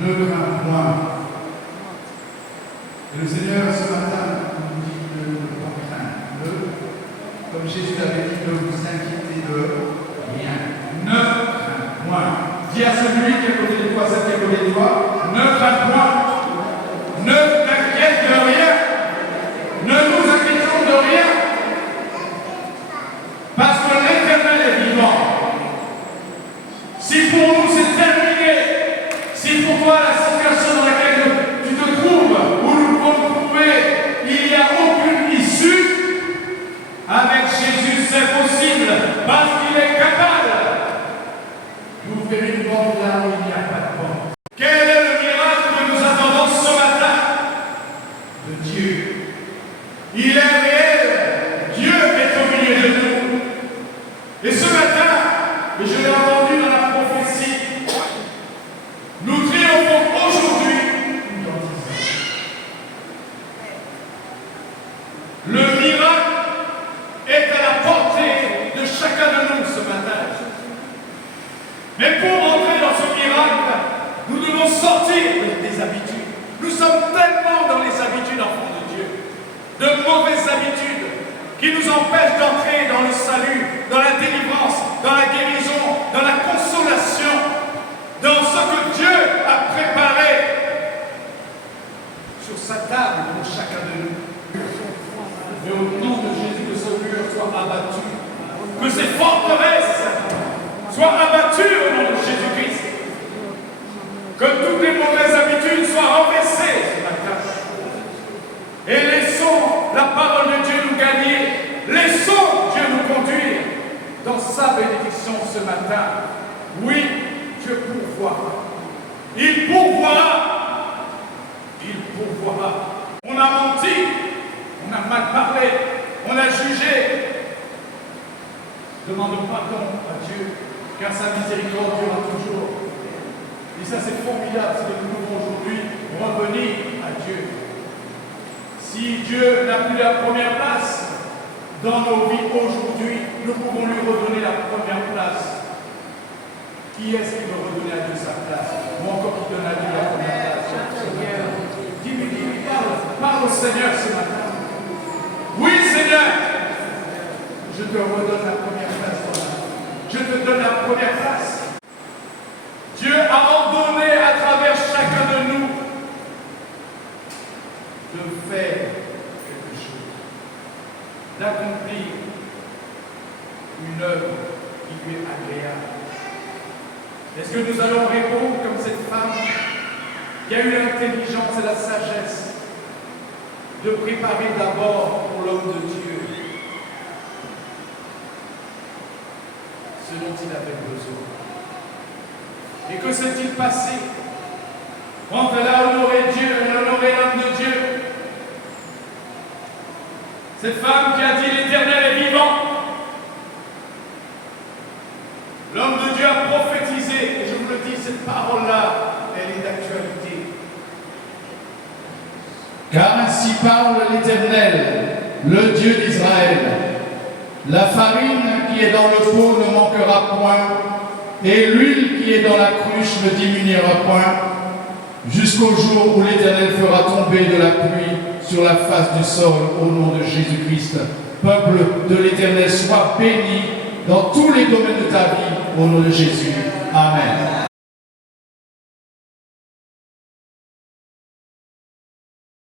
ne crains point. Et le Seigneur, ce matin, nous dit de ne pas craindre. Comme Jésus l'avait dit, ne vous inquiétez de rien. Ne crains point. Dis à celui qui est à côté de toi, celle qui est à côté de toi, ne crains point. Ne t'inquiète de rien. Ne nous inquiétons de rien. Parce que l'Éternel est vivant. Si pour nous c'est terminé, si pour toi la situation dans laquelle tu te trouves, où nous pouvons nous trouver, il n'y a aucune issue, avec Jésus c'est possible, parce qu'il est capable d'ouvrir une porte là où il n'y a pas de porte. Quel est le miracle que nous attendons ce matin? De Dieu. Il est réel. Dieu est au milieu de nous. Et ce matin, et je l'ai entendu dans la prophétie, nous triomphons aujourd'hui. Le miracle est à la portée de chacun de nous ce matin. Mais pour entrer dans ce miracle, nous devons sortir des habitudes. Nous sommes tellement dans les habitudes, enfants de Dieu, de mauvaises habitudes qui nous empêchent d'entrer dans le salut, dans la délivrance, dans la guérison, dans la consolation, dans ce que Dieu a préparé sur sa table pour chacun de nous. Et au nom de Jésus, que ce mur soit abattu, que ces forteresses soient abattues au nom de Jésus-Christ, que toutes les mauvaises habitudes soient renversées ce matin. Et laissons la parole de Dieu nous gagner, laissons Dieu nous conduire dans sa bénédiction ce matin. Oui, Dieu pourvoira. Il pourvoira. Il pourvoira. On a menti, on a mal parlé, on a jugé. Demandons pardon à Dieu, car sa miséricorde durera toujours. Et ça c'est formidable, c'est que nous pouvons aujourd'hui revenir à Dieu. Si Dieu n'a plus la première place dans nos vies aujourd'hui, nous pouvons lui redonner la première place. Qui est-ce qui veut redonner à Dieu sa place? Ou encore qui donne à Dieu la première place? Dis-lui, parle au Seigneur ce matin. Oui, Seigneur, je te redonne la première place dans la vie. Je te donne la première place. Dieu a ordonné à travers chacun de nous de faire quelque chose, d'accomplir une œuvre qui lui est agréable. Est-ce que nous allons répondre comme cette femme qui a eu l'intelligence et la sagesse de préparer d'abord pour l'homme de Dieu ce dont il avait besoin? Et que s'est-il passé quand elle a honoré Dieu, elle a honoré l'homme de Dieu? Cette femme qui a dit l'Éternel est vivant. L'homme de Dieu a prophétisé, et je vous le dis, cette parole-là, elle est d'actualité. Car ainsi parle l'Éternel, le Dieu d'Israël. La farine qui est dans le pot ne manquera point, et l'huile qui est dans la cruche ne diminuera point, jusqu'au jour où l'Éternel fera tomber de la pluie sur la face du sol au nom de Jésus-Christ. Peuple de l'Éternel, sois béni dans tous les domaines de ta vie au nom de Jésus. Amen.